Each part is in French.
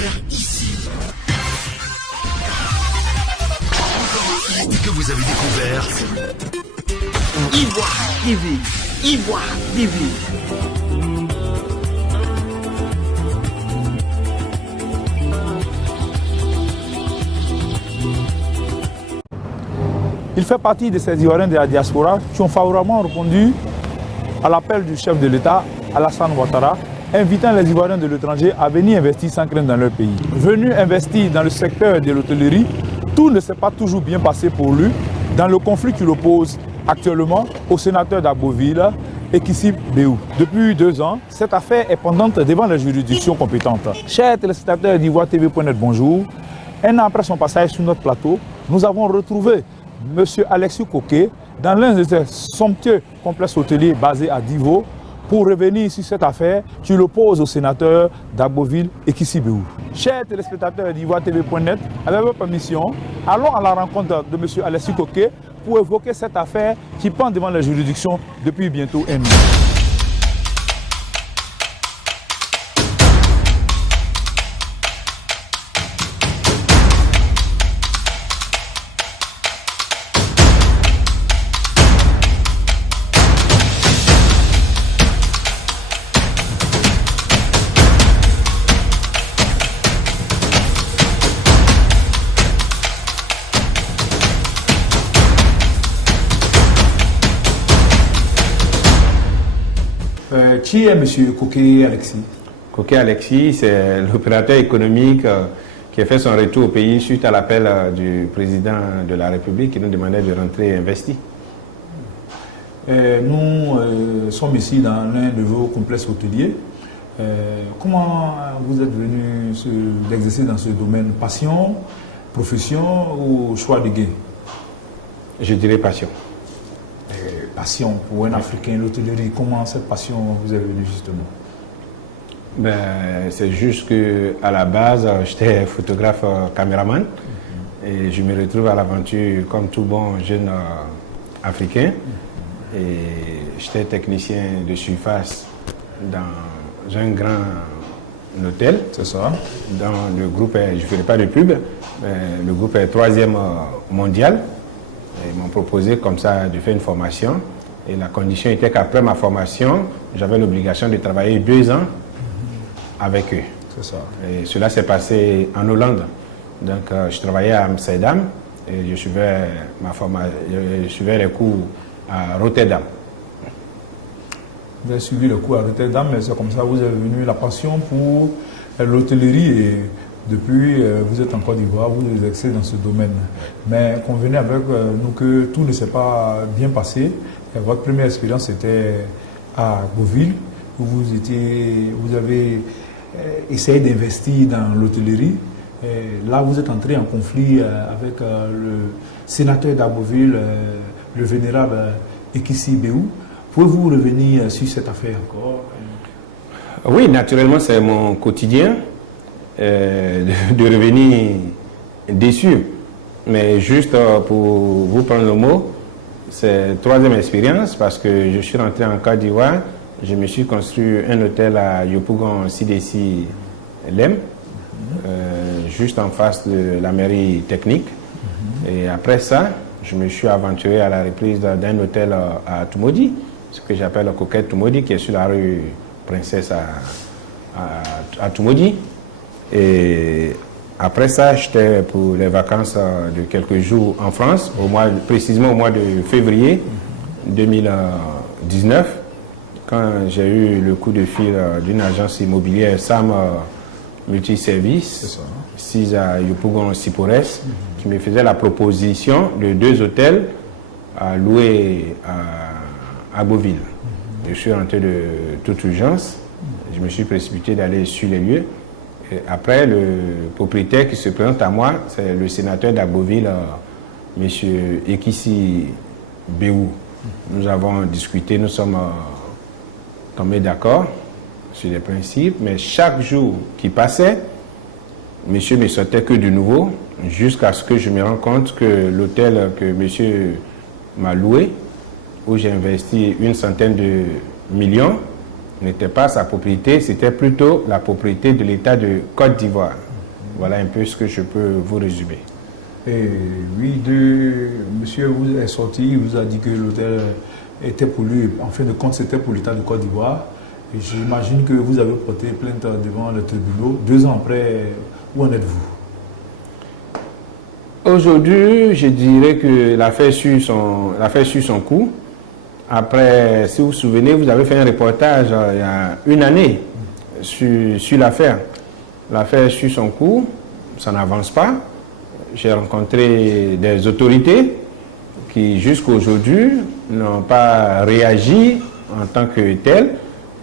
découvert ici. Et que vous avez découvert Ivoire TV. Ivoire TV. Il fait partie de ces Ivoiriens de la diaspora qui ont favorablement répondu à l'appel du chef de l'État, Alassane Ouattara, invitant les Ivoiriens de l'étranger à venir investir sans crainte dans leur pays. Venu investir dans le secteur de l'hôtellerie, tout ne s'est pas toujours bien passé pour lui dans le conflit qui l'oppose actuellement au sénateur d'Agboville, Ekissi Béou. Depuis 2 ans, cette affaire est pendante devant les juridictions compétentes. Chers téléspectateurs d'Ivoire TV.net, bonjour. Un an après son passage sur notre plateau, nous avons retrouvé M. Alexis Koké dans l'un de ces somptueux complexes hôteliers basés à Divo pour revenir sur cette affaire qui l'oppose au sénateur d'Agboville, Ekissi Béou. Chers téléspectateurs d'Ivoire TV.net, avec votre permission, allons à la rencontre de M. Alexis Koké pour évoquer cette affaire qui pend devant les juridictions depuis bientôt 1 an. Qui est M. Koké Alexis? Koké Alexis, c'est l'opérateur économique qui a fait son retour au pays suite à l'appel du président de la République qui nous demandait de rentrer investir. Nous sommes ici dans l'un de vos complexes hôteliers. Comment vous êtes venu d'exercer dans ce domaine? Passion, profession ou choix de gain? Je dirais passion. Passion pour un Africain, l'hôtellerie, comment cette passion vous est venue justement? C'est juste qu'à la base, j'étais photographe caméraman et je me retrouve à l'aventure comme tout bon jeune Africain. Et j'étais technicien de surface dans un grand hôtel. C'est ça. Dans le groupe, je ne ferai pas de pub, mais le groupe est 3e mondial. Ils m'ont proposé comme ça de faire une formation. Et la condition était qu'après ma formation, j'avais l'obligation de travailler 2 ans avec eux. C'est ça. Et cela s'est passé en Hollande. Donc je travaillais à Amsterdam et je suivais les cours à Rotterdam. Vous avez suivi le cours à Rotterdam, mais c'est comme ça que vous avez venu la passion pour l'hôtellerie et depuis, vous êtes en Côte d'Ivoire, vous exercez dans ce domaine. Mais convenez avec nous que tout ne s'est pas bien passé. Et votre première expérience était à Beauville, où vous avez essayé d'investir dans l'hôtellerie. Là, vous êtes entré en conflit avec le sénateur d'Agboville, le vénérable Ekissi Béou. Pouvez-vous revenir sur cette affaire encore? Oui, naturellement, c'est mon quotidien. De revenir déçu. Mais juste pour vous prendre le mot, c'est 3e expérience parce que je suis rentré en Côte d'Ivoire, je me suis construit un hôtel à Yopougon CDC Lem, juste en face de la mairie technique. Et après ça, je me suis aventuré à la reprise d'un hôtel à Toumoudi, ce que j'appelle la Coquette Toumoudi, qui est sur la rue Princesse à Toumoudi. Et après ça, j'étais pour les vacances de quelques jours en France, précisément au mois de février 2019, quand j'ai eu le coup de fil d'une agence immobilière, SAM Multiservice, 6 à Yopougon Sipores, qui me faisait la proposition de 2 hôtels à louer à Beauville. Je suis rentré de toute urgence, je me suis précipité d'aller sur les lieux. Et après, le propriétaire qui se présente à moi, c'est le sénateur d'Agboville, M. Ekissi Béou. Nous avons discuté, nous sommes tombés d'accord sur les principes, mais chaque jour qui passait, monsieur ne sortait que du nouveau, jusqu'à ce que je me rende compte que l'hôtel que monsieur m'a loué, où j'ai investi 100 de millions, n'était pas sa propriété, c'était plutôt la propriété de l'État de Côte d'Ivoire. Voilà un peu ce que je peux vous résumer. Et oui, monsieur vous est sorti, il vous a dit que l'hôtel était pour lui, en fin de compte, c'était pour l'État de Côte d'Ivoire. Et j'imagine que vous avez porté plainte devant le tribunal. 2 ans après, où en êtes-vous? Aujourd'hui, je dirais que l'affaire suit son cours. Après, si vous vous souvenez, vous avez fait un reportage il y a une année sur l'affaire. L'affaire suit son cours, ça n'avance pas. J'ai rencontré des autorités qui, jusqu'à aujourd'hui, n'ont pas réagi en tant que telles.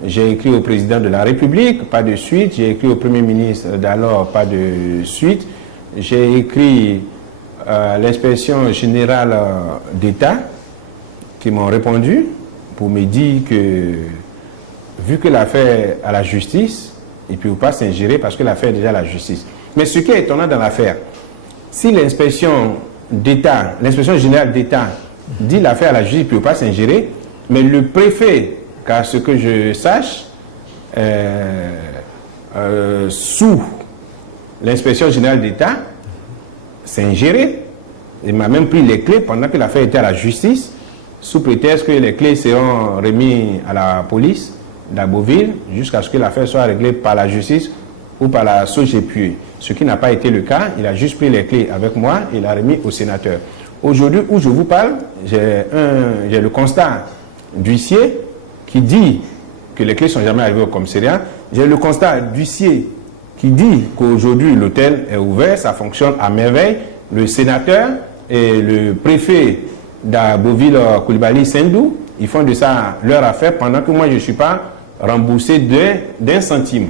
J'ai écrit au président de la République, pas de suite. J'ai écrit au Premier ministre d'alors, pas de suite. J'ai écrit à l'inspection générale d'État qui m'ont répondu pour me dire que, vu que l'affaire à la justice, ils ne peuvent pas s'ingérer parce que l'affaire est déjà à la justice. Mais ce qui est étonnant dans l'affaire, si l'inspection d'État, l'inspection générale d'État dit l'affaire à la justice, ils ne peuvent pas s'ingérer, mais le préfet, car ce que je sache, sous l'inspection générale d'État, s'est ingéré. Il m'a même pris les clés pendant que l'affaire était à la justice, sous prétexte que les clés seront remises à la police d'Aboville jusqu'à ce que l'affaire soit réglée par la justice ou par la SOGEPUE. Ce qui n'a pas été le cas, il a juste pris les clés avec moi et l'a remis au sénateur. Aujourd'hui, où je vous parle, j'ai le constat d'huissier qui dit que les clés ne sont jamais arrivées au commissariat. J'ai le constat d'huissier qui dit qu'aujourd'hui l'hôtel est ouvert, ça fonctionne à merveille. Le sénateur et le préfet d'Aboville Coulibaly Sendou, ils font de ça leur affaire pendant que moi je ne suis pas remboursé d'un centime.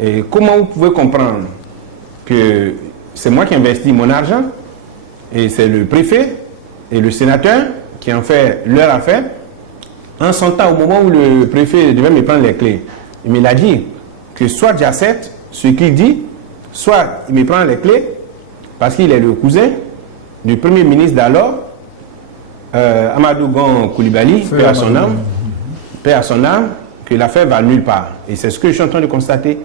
Et comment vous pouvez comprendre que c'est moi qui investis mon argent et c'est le préfet et le sénateur qui en fait leur affaire? En son temps, au moment où le préfet devait me prendre les clés, il me l'a dit que soit j'accepte ce qu'il dit, soit il me prend les clés parce qu'il est le cousin du premier ministre d'alors, Amadou Gon Coulibaly, paix à son âme, que l'affaire va nulle part. Et c'est ce que je suis en train de constater.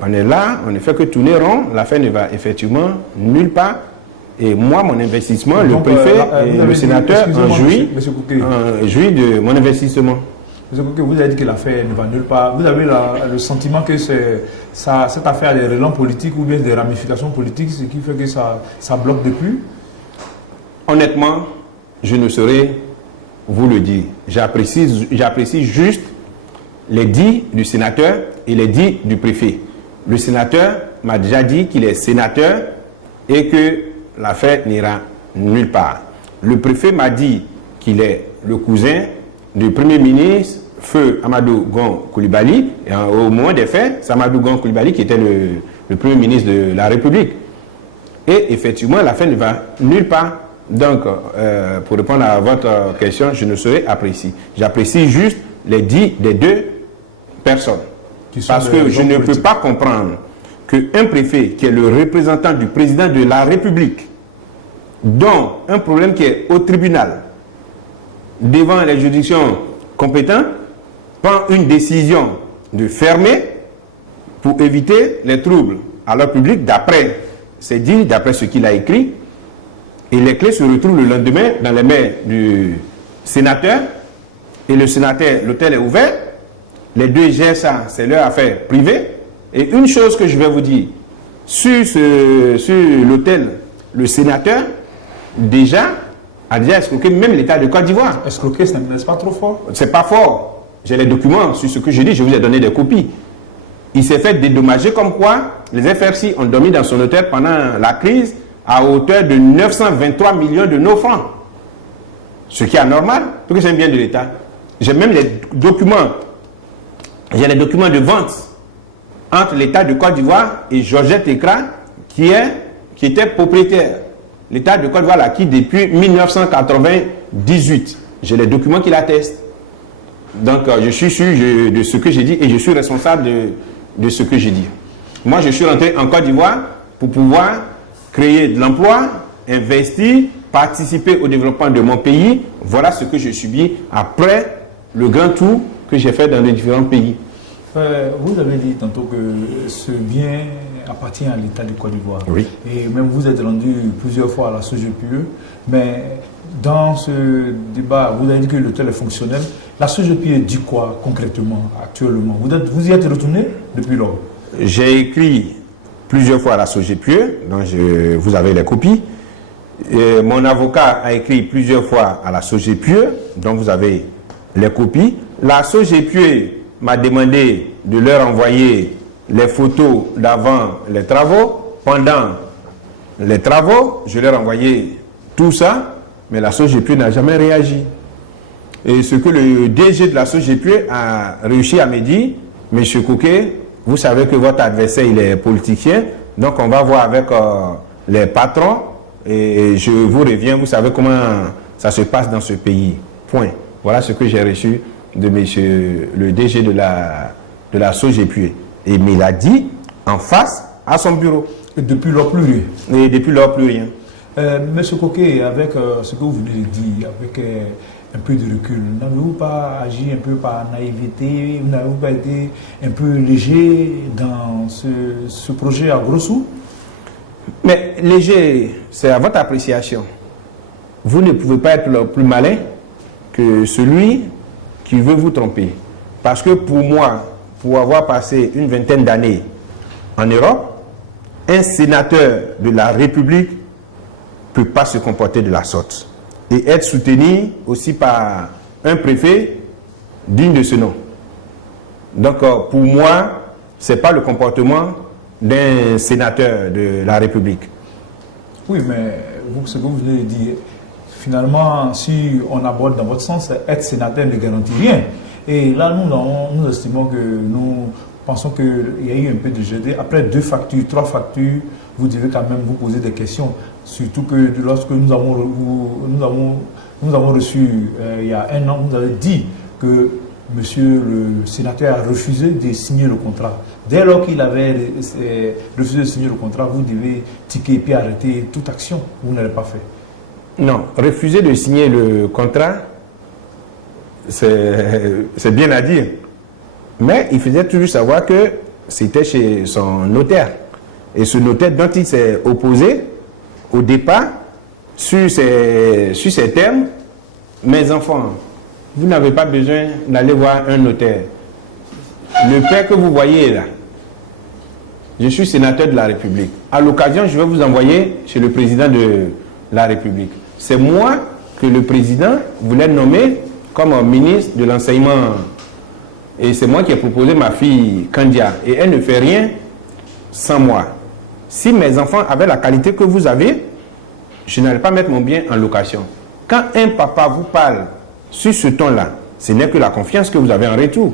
On est là, on ne fait que tourner rond, l'affaire ne va effectivement nulle part. Et moi, mon investissement, donc, le préfet et le sénateur en jouit de mon investissement. Monsieur Kouké, vous avez dit que l'affaire ne va nulle part. Vous avez le sentiment que cette affaire a des relents politiques ou bien des ramifications politiques, ce qui fait que ça bloque depuis? Honnêtement, je ne saurais vous le dire. J'apprécie juste les dits du sénateur et les dits du préfet. Le sénateur m'a déjà dit qu'il est sénateur et que l'affaire n'ira nulle part. Le préfet m'a dit qu'il est le cousin du premier ministre, feu Amadou Gon Coulibaly. Et au moment des faits, c'est Amadou Gon Coulibaly qui était le premier ministre de la République. Et effectivement, l'affaire ne va nulle part. Donc, pour répondre à votre question, je ne saurais apprécier. J'apprécie juste les dits des deux personnes. Parce que je ne peux pas comprendre qu'un préfet qui est le représentant du président de la République, dont un problème qui est au tribunal, devant les juridictions compétentes, prend une décision de fermer pour éviter les troubles à leur public, d'après ses dits, d'après ce qu'il a écrit. Et les clés se retrouvent le lendemain dans les mains du sénateur. Et le sénateur, l'hôtel est ouvert. Les deux gèrent ça, c'est leur affaire privée. Et une chose que je vais vous dire, sur l'hôtel, le sénateur, a déjà escroqué même l'État de Côte d'Ivoire. Escroquer, ce n'est pas trop fort? C'est pas fort. J'ai les documents sur ce que je dis, je vous ai donné des copies. Il s'est fait dédommager comme quoi les FRC ont dormi dans son hôtel pendant la crise à hauteur de 923 millions de nos francs. Ce qui est anormal, parce que c'est un bien de l'État. J'ai même les documents. J'ai les documents de vente entre l'État de Côte d'Ivoire et Georgette Ekra, qui était propriétaire. L'État de Côte d'Ivoire l'a acquis depuis 1998. J'ai les documents qui l'attestent. Donc, je suis sûr de ce que j'ai dit et je suis responsable de ce que j'ai dit. Moi, je suis rentré en Côte d'Ivoire pour pouvoir créer de l'emploi, investir, participer au développement de mon pays. Voilà ce que je subis après le grand tour que j'ai fait dans les différents pays. Vous avez dit tantôt que ce bien appartient à l'État du Côte d'Ivoire. Oui. Et même vous êtes rendu plusieurs fois à la SOGEPIE, mais dans ce débat, vous avez dit que l'hôtel est fonctionnel. La SOGEPIE dit quoi concrètement, actuellement? Vous y êtes retourné depuis lors? J'ai écrit plusieurs fois à la SOGEPIE, donc vous avez les copies. Et mon avocat a écrit plusieurs fois à la SOGEPIE, donc vous avez les copies. La SOGEPIE m'a demandé de leur envoyer les photos d'avant les travaux. Pendant les travaux, je leur ai envoyé tout ça, mais la SOGEPIE n'a jamais réagi. Et ce que le DG de la SOGEPIE a réussi à me dire, M. Coquet, vous savez que votre adversaire, il est politicien, donc on va voir avec les patrons, et je vous reviens, vous savez comment ça se passe dans ce pays. Point. Voilà ce que j'ai reçu de monsieur le DG de la SOGEPIE. Et il l'a dit en face à son bureau. Et depuis lors, plus rien. Et depuis lors, plus rien. Monsieur Coquet, avec ce que vous venez de dire, avec un peu de recul, n'avez-vous pas agi un peu par naïveté? Vous n'avez pas été un peu léger dans ce projet à gros sous? Mais léger, c'est à votre appréciation. Vous ne pouvez pas être le plus malin que celui qui veut vous tromper. Parce que pour moi, pour avoir passé une vingtaine d'années en Europe, un sénateur de la République ne peut pas se comporter de la sorte. Et être soutenu aussi par un préfet digne de ce nom. Donc pour moi, ce n'est pas le comportement d'un sénateur de la République. Oui, mais ce que vous venez de dire, finalement, si on aborde dans votre sens, être sénateur ne garantit rien. Et là, nous estimons que nous pensons qu'il y a eu un peu de jeté. Après 2 factures, 3 factures, vous devez quand même vous poser des questions. Surtout que lorsque nous avons reçu il y a 1 an, vous avez dit que monsieur le sénateur a refusé de signer le contrat. Dès lors qu'il avait refusé de signer le contrat, vous devez tiquer et puis arrêter toute action. Vous ne l'avez pas fait. Non, refuser de signer le contrat, c'est bien à dire. Mais il faisait toujours savoir que c'était chez son notaire. Et ce notaire dont il s'est opposé, au départ, sur ces termes, mes enfants, vous n'avez pas besoin d'aller voir un notaire. Le père que vous voyez là, je suis sénateur de la République. À l'occasion, je vais vous envoyer chez le président de la République. C'est moi que le président voulait nommer comme ministre de l'enseignement. Et c'est moi qui ai proposé ma fille Kandia. Et elle ne fait rien sans moi. Si mes enfants avaient la qualité que vous avez, je n'allais pas mettre mon bien en location. Quand un papa vous parle sur ce ton-là, ce n'est que la confiance que vous avez en retour.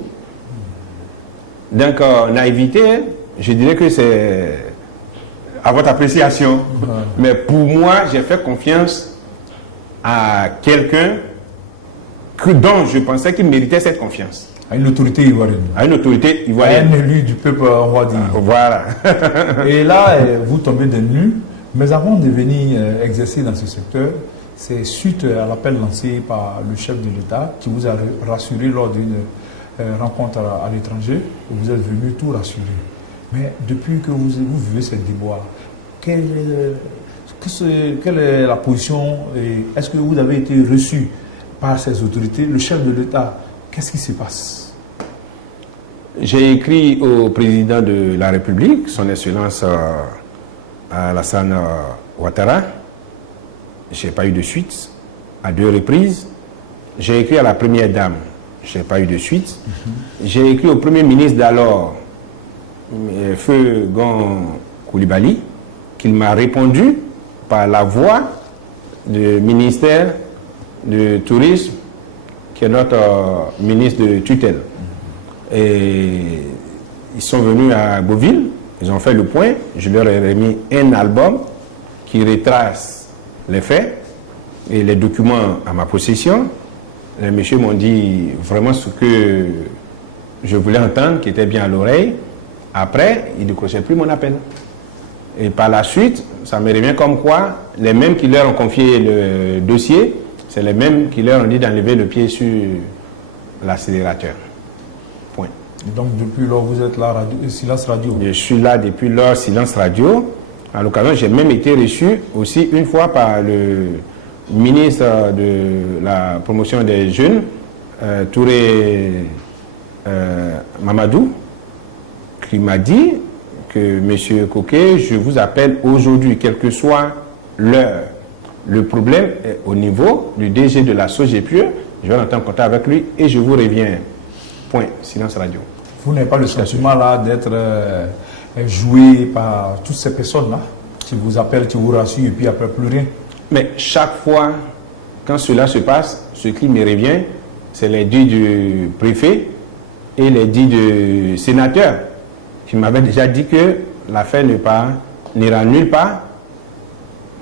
Donc, naïveté, je dirais que c'est à votre appréciation. Mais pour moi, j'ai fait confiance à quelqu'un dont je pensais qu'il méritait cette confiance. À une autorité ivoirienne. À une autorité ivoirienne. Un élu du peuple, on va dire. Voilà. Et là, vous tombez des nues. Mais avant de venir exercer dans ce secteur, c'est suite à l'appel lancé par le chef de l'État qui vous a rassuré lors d'une rencontre à l'étranger. Vous êtes venu tout rassurer. Mais depuis que vous vivez cette déboire, quelle est la position? Est-ce que vous avez été reçu par ces autorités? Le chef de l'État, qu'est-ce qui se passe? J'ai écrit au président de la République, son Excellence Alassane Ouattara. Je n'ai pas eu de suite à 2 reprises. J'ai écrit à la première dame. Je n'ai pas eu de suite. J'ai écrit au premier ministre d'alors, Feu Gon Koulibaly, qu'il m'a répondu par la voix du ministère du Tourisme, qui est notre ministre de tutelle. Et ils sont venus à Beauville, ils ont fait le point, je leur ai remis un album qui retrace les faits et les documents à ma possession. Les messieurs m'ont dit vraiment ce que je voulais entendre, qui était bien à l'oreille. Après, ils ne décrochaient plus mon appel. Et par la suite, ça me revient comme quoi, les mêmes qui leur ont confié le dossier, c'est les mêmes qui leur ont dit d'enlever le pied sur l'accélérateur. Point. Donc depuis lors, vous êtes là, Silence Radio. Je suis là depuis lors, Silence Radio. À l'occasion, j'ai même été reçu aussi une fois par le ministre de la promotion des jeunes, Touré Mamadou, qui m'a dit que Monsieur Coquet, je vous appelle aujourd'hui, quelle que soit l'heure. Le problème est au niveau du DG de la SOGEPIE. Je vais entrer en contact avec lui et je vous reviens. Point. Silence Radio. Vous n'avez pas le sentiment là d'être joué par toutes ces personnes-là qui vous appellent, qui vous rassurent et puis après plus rien? Mais chaque fois, quand cela se passe, ce qui me revient, c'est les dits du préfet et les dits du sénateur qui m'avaient déjà dit que l'affaire n'ira nulle part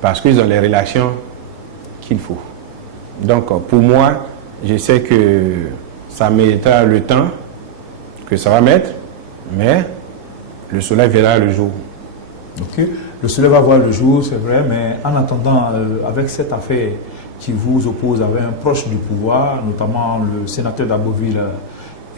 parce qu'ils ont les relations qu'il faut. Donc pour moi, je sais que ça mettra le temps que ça va mettre, mais le soleil verra le jour. Ok, le soleil va voir le jour, c'est vrai, mais en attendant, avec cette affaire qui vous oppose avec un proche du pouvoir, notamment le sénateur d'Aboville,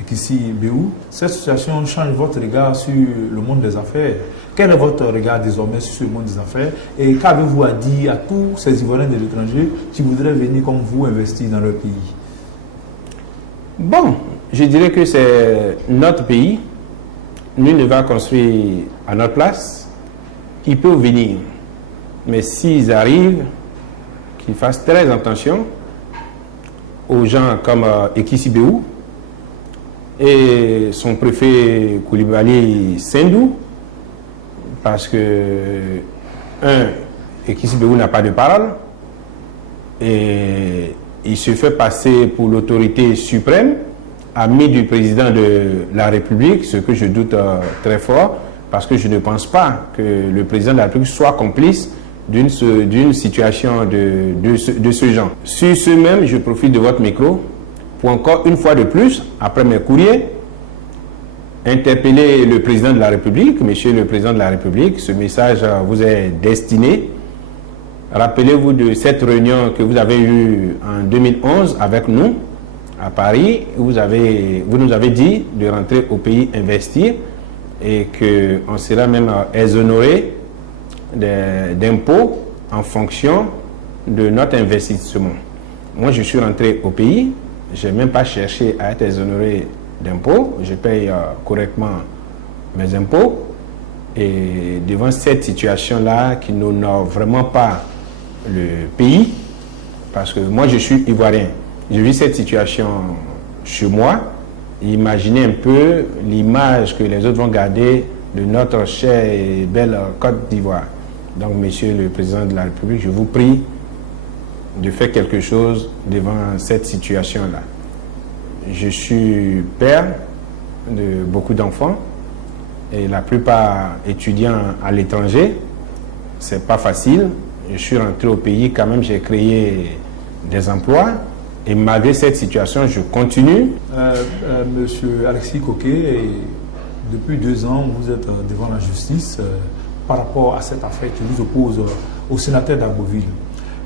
Ekissi Béou, cette situation change votre regard sur le monde des affaires. Quel est votre regard désormais sur le monde des affaires et qu'avez-vous à dire à tous ces Ivoiriens de l'étranger qui voudraient venir comme vous investir dans leur pays? Bon, je dirais que c'est notre pays. Nul ne va construire à notre place. Ils peuvent venir. Mais s'ils arrivent, qu'ils fassent très attention aux gens comme Ekissi Béou et son préfet Koulibaly Sendou, parce que, Ekissi Béou n'a pas de parole et il se fait passer pour l'autorité suprême, ami du président de la République, ce que je doute très fort, parce que je ne pense pas que le président de la République soit complice d'une situation de ce genre. Sur ce même, je profite de votre micro pour encore une fois de plus, après mes courriers, interpeller le président de la République. Monsieur le président de la République, ce message vous est destiné. Rappelez-vous de cette réunion que vous avez eue en 2011 avec nous à Paris. Vous nous avez dit de rentrer au pays investir et qu'on sera même exonéré d'impôts en fonction de notre investissement. Moi, je suis rentré au pays, je n'ai même pas cherché à être exonéré d'impôts, je paye correctement mes impôts. Et devant cette situation-là qui n'honore vraiment pas le pays, parce que moi je suis ivoirien, je vis cette situation chez moi, imaginez un peu l'image que les autres vont garder de notre chère et belle Côte d'Ivoire. Donc, Monsieur le Président de la République, je vous prie de faire quelque chose devant cette situation-là. Je suis père de beaucoup d'enfants et la plupart étudiants à l'étranger. C'est pas facile. Je suis rentré au pays, quand même, j'ai créé des emplois. Et malgré cette situation, je continue. Monsieur Alexis Coquet, depuis 2 ans, vous êtes devant la justice par rapport à cette affaire qui vous oppose au sénateur d'Aboville.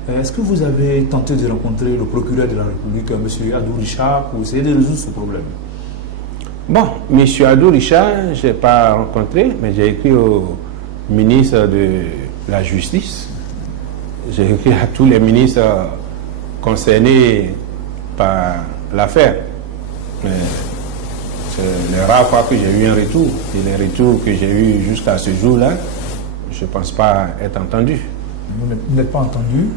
Est-ce que vous avez tenté de rencontrer le procureur de la République, M. Adou Richard, pour essayer de résoudre ce problème? Bon, M. Adou Richard, je n'ai pas rencontré, mais j'ai écrit au ministre de la Justice. J'ai écrit à tous les ministres concernés par l'affaire. C'est la rare fois que j'ai eu un retour. Et les retours que j'ai eus jusqu'à ce jour-là, je ne pense pas être entendu. Vous n'êtes pas entendu,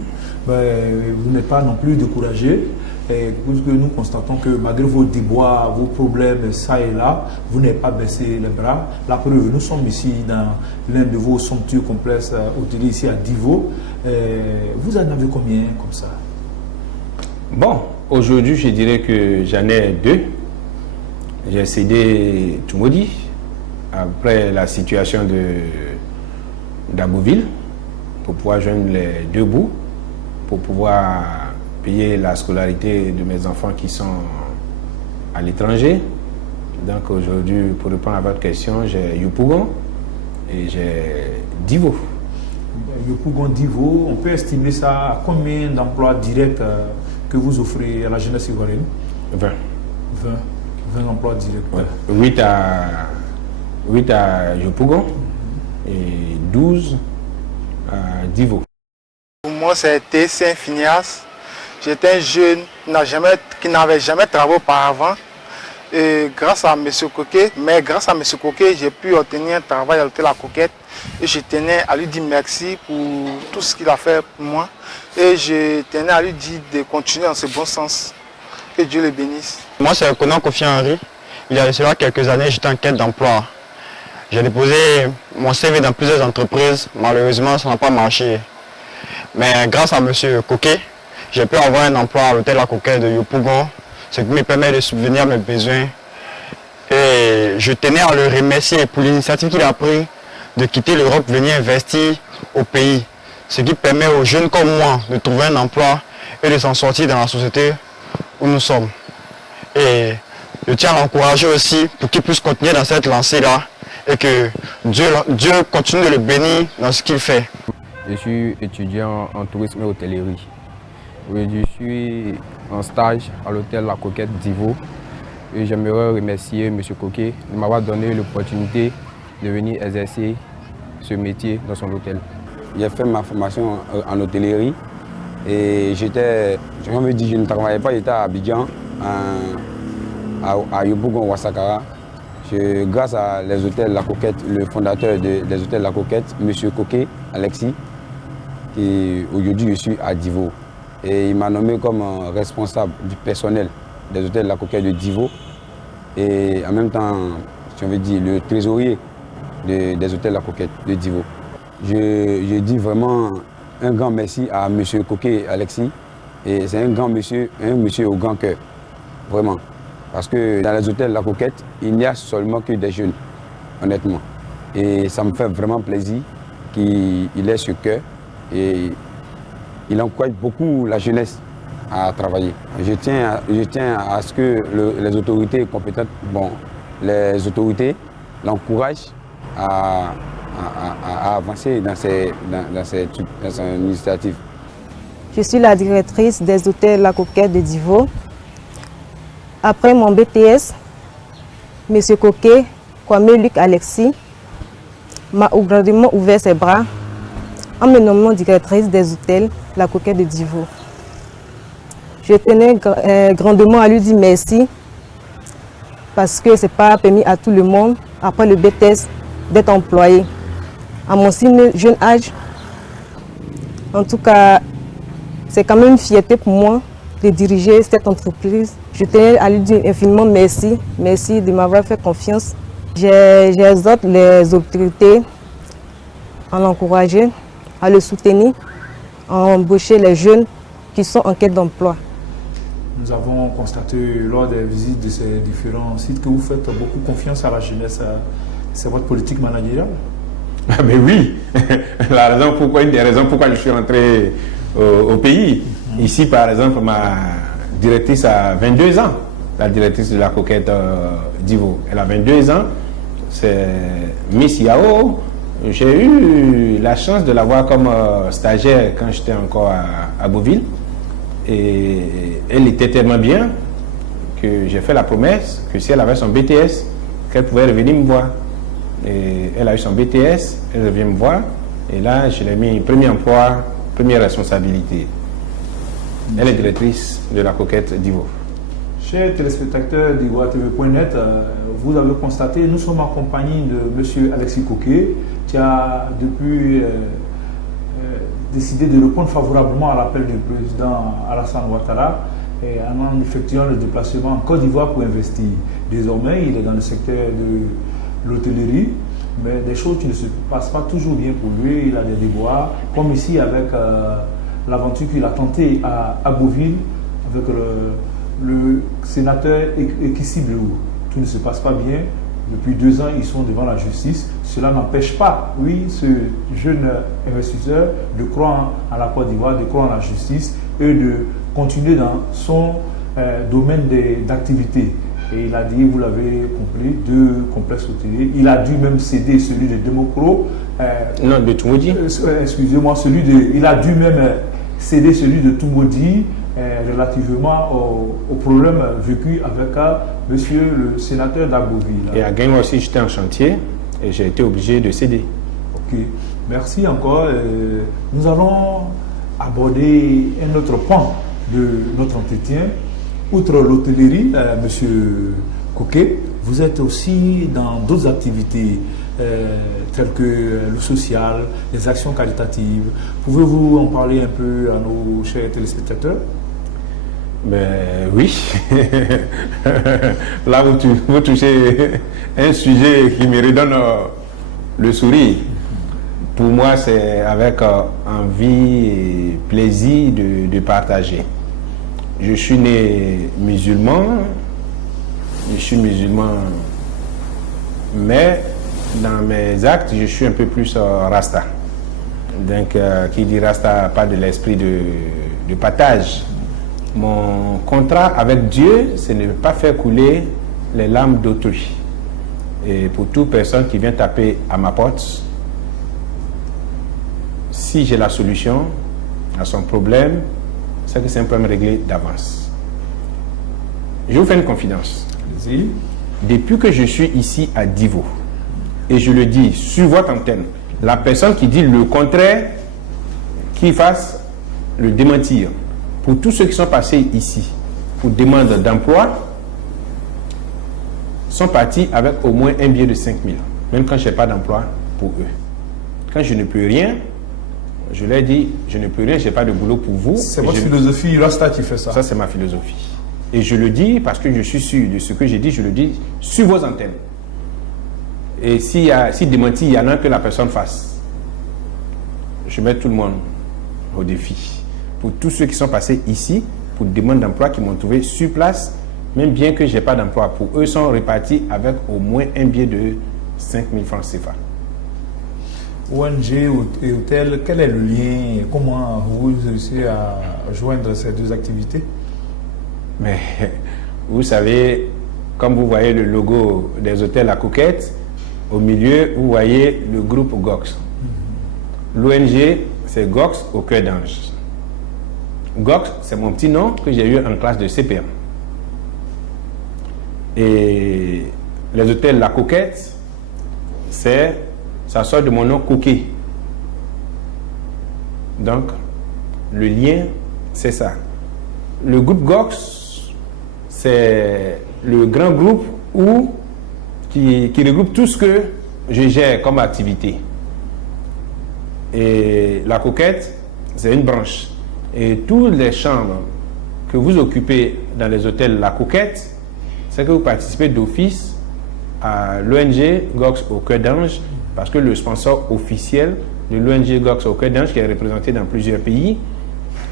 vous n'êtes pas non plus découragé, puisque nous constatons que malgré vos déboires, vos problèmes, ça et là, vous n'avez pas baissé les bras. La preuve, nous sommes ici dans l'un de vos somptueux complexes hôteliers ici à Divo. Vous en avez combien comme ça? Bon, aujourd'hui, je dirais que j'en ai 2. J'ai cédé Toumoudi après la situation d'Aboville pour pouvoir joindre les 2 bouts, pour pouvoir payer la scolarité de mes enfants qui sont à l'étranger. Donc aujourd'hui, pour répondre à votre question, j'ai Yopougon et j'ai Divo. Yopougon, Divo, on peut estimer ça à combien d'emplois directs que vous offrez à la jeunesse ivoirienne? 20. 20. 20 emplois directs. Ouais. 8 à Yopougon et 12 à Divo. Pour moi, c'était Saint-Finias. J'étais un jeune qui n'avait jamais travaillé auparavant. Et grâce à M. Coquet, j'ai pu obtenir un travail à l'hôtel La Coquette. Et je tenais à lui dire merci pour tout ce qu'il a fait pour moi. Et je tenais à lui dire de continuer dans ce bon sens. Que Dieu le bénisse. Moi, c'est Conan Kofi Henry. Il y a cela quelques années, j'étais en quête d'emploi. J'ai déposé mon CV dans plusieurs entreprises. Malheureusement, ça n'a pas marché. Mais grâce à M. Coquet, j'ai pu avoir un emploi à l'hôtel La Coquette de Yopougon, ce qui me permet de subvenir à mes besoins. Et je tenais à le remercier pour l'initiative qu'il a prise de quitter l'Europe, venir investir au pays. Ce qui permet aux jeunes comme moi de trouver un emploi et de s'en sortir dans la société où nous sommes. Et je tiens à l'encourager aussi pour qu'il puisse continuer dans cette lancée-là et que Dieu continue de le bénir dans ce qu'il fait. Je suis étudiant en tourisme et hôtellerie. Je suis en stage à l'hôtel La Coquette d'Ivo et j'aimerais remercier M. Coquet de m'avoir donné l'opportunité de venir exercer ce métier dans son hôtel. J'ai fait ma formation en hôtellerie et je ne travaillais pas, j'étais à Abidjan, à Yopougon, Ouassakara. Grâce à les hôtels La Coquette, le fondateur des hôtels La Coquette, M. Coquet, Alexis, et aujourd'hui je suis à Divo. Et il m'a nommé comme responsable du personnel des hôtels La Coquette de Divo et en même temps, si on veut dire, le trésorier des hôtels La Coquette de Divo. Je dis vraiment un grand merci à M. Coquet Alexis et c'est un monsieur au grand cœur, vraiment. Parce que dans les hôtels La Coquette, il n'y a seulement que des jeunes, honnêtement. Et ça me fait vraiment plaisir qu'il ait ce cœur et il encourage beaucoup la jeunesse à travailler. Je tiens à ce que les autorités compétentes, les autorités l'encouragent à avancer dans son initiative. Je suis la directrice des hôtels La Coquette de Divo. Après mon BTS, M. Coquet, Kwame Luc Alexis, m'a grandement ouvert ses bras en me nommant directrice des hôtels La Coquette de Divo. Je tenais grandement à lui dire merci parce que ce n'est pas permis à tout le monde, après le BTS, d'être employé. À mon si jeune âge, en tout cas, c'est quand même une fierté pour moi de diriger cette entreprise. Je tenais à lui dire infiniment merci, merci de m'avoir fait confiance. J'exhorte les autorités à l'encourager, à le soutenir, à embaucher les jeunes qui sont en quête d'emploi. Nous avons constaté lors des visites de ces différents sites que vous faites beaucoup confiance à la jeunesse. C'est votre politique managériale? Ah mais oui, une des raisons pourquoi je suis rentré au pays. Ici, par exemple, ma directrice a 22 ans, la directrice de La Coquette d'Ivo. Elle a 22 ans, c'est Miss Yao. J'ai eu la chance de la voir comme stagiaire quand j'étais encore à Beauville. Et elle était tellement bien que j'ai fait la promesse que si elle avait son BTS, qu'elle pouvait revenir me voir. Et elle a eu son BTS, elle revient me voir. Et là, je l'ai mis premier emploi, première responsabilité. Elle est directrice de La Coquette d'Ivo. Chers téléspectateurs d'IvoireTV.net, vous avez constaté, nous sommes en compagnie de M. Alexis Coquet, qui a depuis décidé de répondre favorablement à l'appel du président Alassane Ouattara et en effectuant le déplacement en Côte d'Ivoire pour investir. Désormais, il est dans le secteur de l'hôtellerie, mais des choses qui ne se passent pas toujours bien pour lui. Il a des déboires, comme ici avec l'aventure qu'il a tentée à Beauville avec le sénateur Ekissi Blou. Tout ne se passe pas bien. Depuis 2 ans, ils sont devant la justice. Cela n'empêche pas, oui, ce jeune investisseur de croire en la Côte d'Ivoire, de croire en la justice et de continuer dans son domaine d'activité. Et il a dit, vous l'avez compris, 2 complexes hôteliers. Il a dû même céder celui de Democro. Non, de Toumoudi. Excusez-moi, il a dû même CD, celui de Toumbodi, relativement au problème vécu avec monsieur le sénateur d'Agboville. Et à Guingamp aussi, j'étais en chantier et j'ai été obligé de céder. Ok, merci encore. Nous allons aborder un autre point de notre entretien. Outre l'hôtellerie, monsieur Koké, vous êtes aussi dans d'autres activités telles que le social, les actions caritatives. Pouvez-vous en parler un peu à nos chers téléspectateurs? Ben oui. Là, vous touchez un sujet qui me redonne le sourire. Pour moi, c'est avec envie et plaisir de partager. Je suis né musulman, mais dans mes actes, je suis un peu plus rasta. Donc, qui dit rasta, pas de l'esprit de partage. Mon contrat avec Dieu, c'est ne pas faire couler les larmes d'autrui. Et pour toute personne qui vient taper à ma porte, si j'ai la solution à son problème, c'est que c'est un problème réglé d'avance. Je vous fais une confidence. Allez-y. Depuis que je suis ici à Divo, et je le dis sur votre antenne, la personne qui dit le contraire, qui fasse le démentir. Pour tous ceux qui sont passés ici pour demande d'emploi, sont partis avec au moins un billet de 5 000, même quand je n'ai pas d'emploi pour eux. Quand je ne peux rien, je leur dis, je ne peux rien, je n'ai pas de boulot pour vous. C'est votre philosophie Rasta qui fait ça. Ça, c'est ma philosophie. Et je le dis parce que je suis sûr de ce que j'ai dit, je le dis sur vos antennes. Et si démenti, il y en a que la personne fasse. Je mets tout le monde au défi. Pour tous ceux qui sont passés ici, pour demande d'emploi, qui m'ont trouvé sur place, même bien que je n'ai pas d'emploi, pour eux, sont repartis avec au moins un billet de 5 000 francs CFA. ONG et hôtel, quel est le lien? Comment vous réussissez à joindre ces deux activités? Mais vous savez, comme vous voyez le logo des hôtels à Coquette, au milieu, vous voyez le groupe GOX. L'ONG, c'est GOX au cœur d'ange. GOX, c'est mon petit nom que j'ai eu en classe de CPM. Et les hôtels La Coquette, ça sort de mon nom Coquet. Donc, le lien, c'est ça. Le groupe GOX, c'est le grand groupe qui regroupe tout ce que je gère comme activité. Et La Coquette, c'est une branche. Et toutes les chambres que vous occupez dans les hôtels La Coquette, c'est que vous participez d'office à l'ONG GOX au cœur d'ange, parce que le sponsor officiel de l'ONG GOX au cœur d'ange, qui est représenté dans plusieurs pays,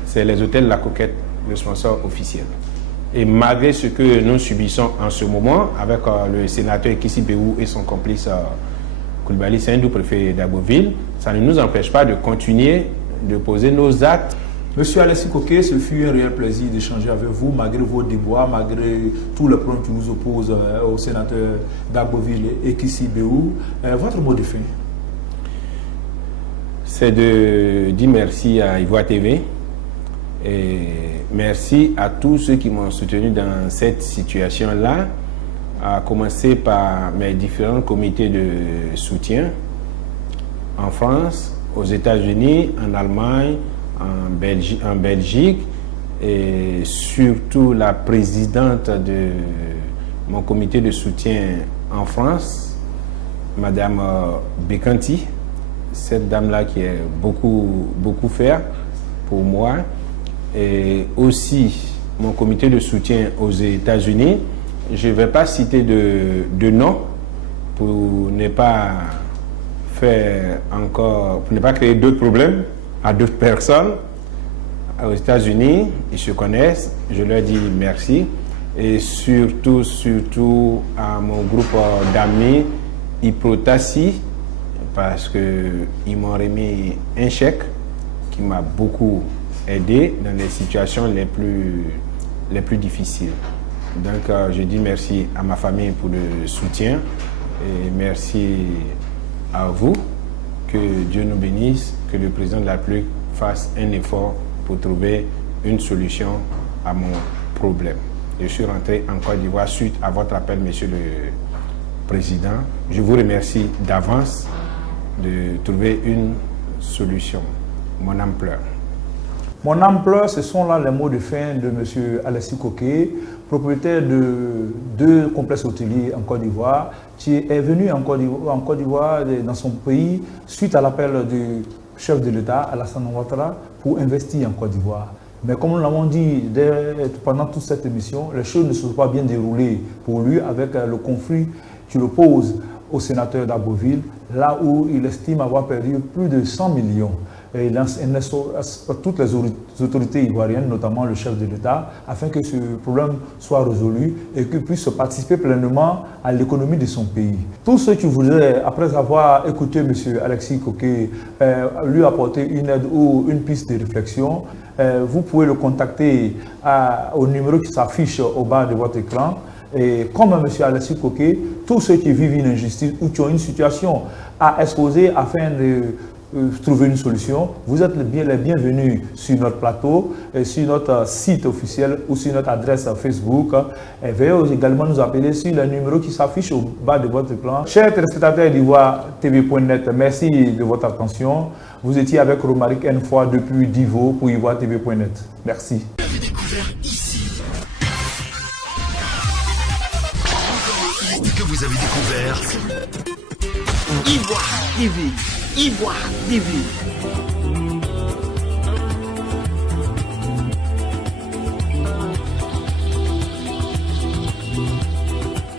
c'est les hôtels La Coquette, le sponsor officiel. Et malgré ce que nous subissons en ce moment, avec le sénateur Ekissi Béou et son complice Koulibaly Sendou, préfet d'Agboville, ça ne nous empêche pas de continuer de poser nos actes. Monsieur Alexis Koké, ce fut un réel plaisir d'échanger avec vous, malgré vos déboires, malgré tous les problèmes qui nous opposent au sénateur d'Agboville Ekissi Béou. Votre mot de fin? C'est de dire merci à Ivoire TV et merci à tous ceux qui m'ont soutenu dans cette situation-là, à commencer par mes différents comités de soutien en France, aux États-Unis, en Allemagne, en Belgique, et surtout la présidente de mon comité de soutien en France, Madame Bekanti, cette dame-là qui est beaucoup fait pour moi, et aussi mon comité de soutien aux États-Unis. Je ne vais pas citer de nom pour ne pas faire encore, pour ne pas créer d'autres problèmes à d'autres personnes. Aux États-Unis, ils se connaissent, je leur dis merci. Et surtout à mon groupe d'amis, Iprotassi, parce qu'ils m'ont remis un chèque qui m'a beaucoup aidé dans les situations les plus difficiles. Donc, je dis merci à ma famille pour le soutien et merci à vous. Que Dieu nous bénisse, que le président de la République fasse un effort pour trouver une solution à mon problème. Je suis rentré en Côte d'Ivoire suite à votre appel, Monsieur le Président. Je vous remercie d'avance de trouver une solution. Mon âme pleure. Mon âme pleure, ce sont là les mots de fin de M. Alexis Koké, propriétaire de 2 complexes hôteliers en Côte d'Ivoire, qui est venu en Côte d'Ivoire, dans son pays, suite à l'appel du chef de l'État, Alassane Ouattara, pour investir en Côte d'Ivoire. Mais comme nous l'avons dit pendant toute cette émission, les choses ne se sont pas bien déroulées pour lui avec le conflit qu'il oppose au sénateur d'Abbeville, là où il estime avoir perdu plus de 100 millions. Et il lance toutes les autorités ivoiriennes, notamment le chef de l'État, afin que ce problème soit résolu et qu'il puisse participer pleinement à l'économie de son pays. Tous ceux qui voudraient, après avoir écouté M. Alexis Koké, lui apporter une aide ou une piste de réflexion, vous pouvez le contacter au numéro qui s'affiche au bas de votre écran. Et comme M. Alexis Koké, tous ceux qui vivent une injustice ou qui ont une situation à exposer afin de trouver une solution, vous êtes les bienvenus sur notre plateau, sur notre site officiel ou sur notre adresse Facebook. Et veuillez également nous appeler sur le numéro qui s'affiche au bas de votre écran. Chers téléspectateurs d'Ivoire TV.net, merci de votre attention. Vous étiez avec Romaric N fois depuis Divo pour Ivoire TV.net. Merci. Vous avez découvert ici. Que vous avez découvert Ivoire TV. Ivoire TV.